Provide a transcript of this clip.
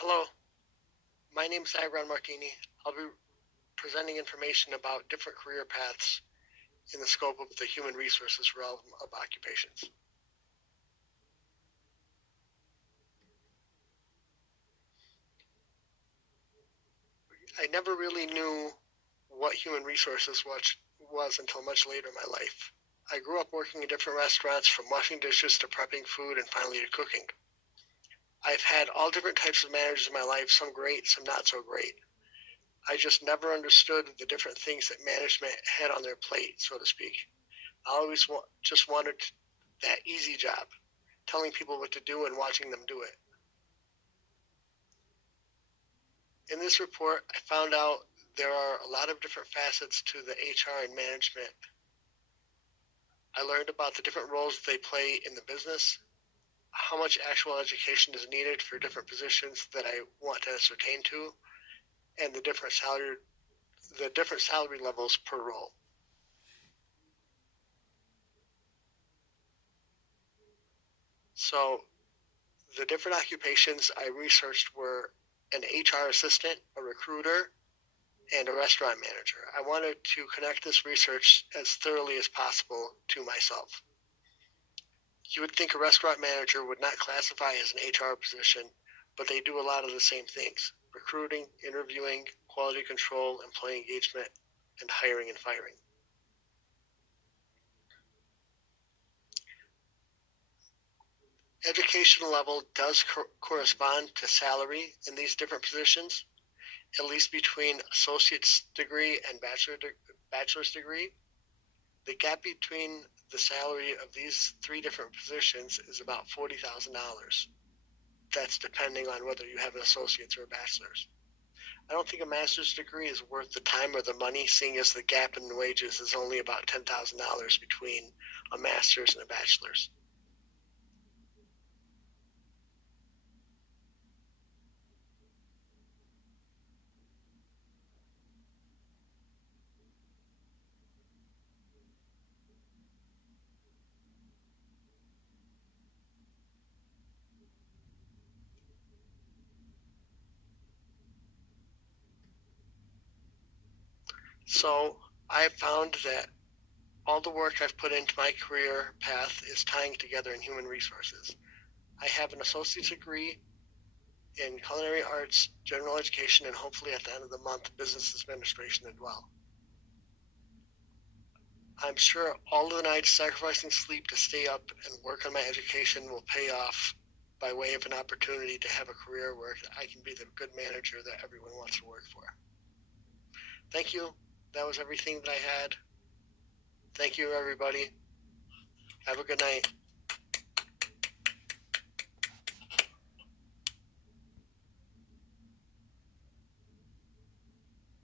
Hello, my name is Agron Martini. I'll be presenting information about different career paths in the scope of the human resources realm of occupations. I never really knew what human resources was until much later in my life. I grew up working in different restaurants, from washing dishes to prepping food and finally to cooking. I've had all different types of managers in my life, some great, some not so great. I just never understood the different things that management had on their plate, so to speak. I always just wanted that easy job, telling people what to do and watching them do it. In this report, I found out there are a lot of different facets to the HR and management. I learned about the different roles they play in the business, how much actual education is needed for different positions that I want to ascertain to, and the different salary levels per role. So the different occupations I researched were an HR assistant, a recruiter, and a restaurant manager. I wanted to connect this research as thoroughly as possible to myself. You would think a restaurant manager would not classify as an HR position, but they do a lot of the same things: recruiting, interviewing, quality control, employee engagement, and hiring and firing. Educational level does correspond to salary in these different positions, at least between associate's degree and bachelor's degree. The gap between the salary of these three different positions is about $40,000. That's depending on whether you have an associate's or a bachelor's. I don't think a master's degree is worth the time or the money, seeing as the gap in wages is only about $10,000 between a master's and a bachelor's. So I found that all the work I've put into my career path is tying together in human resources. I have an associate's degree in culinary arts, general education, and hopefully at the end of the month, business administration as well. I'm sure all of the nights sacrificing sleep to stay up and work on my education will pay off by way of an opportunity to have a career where I can be the good manager that everyone wants to work for. Thank you. That was everything that I had. Thank you, everybody. Have a good night.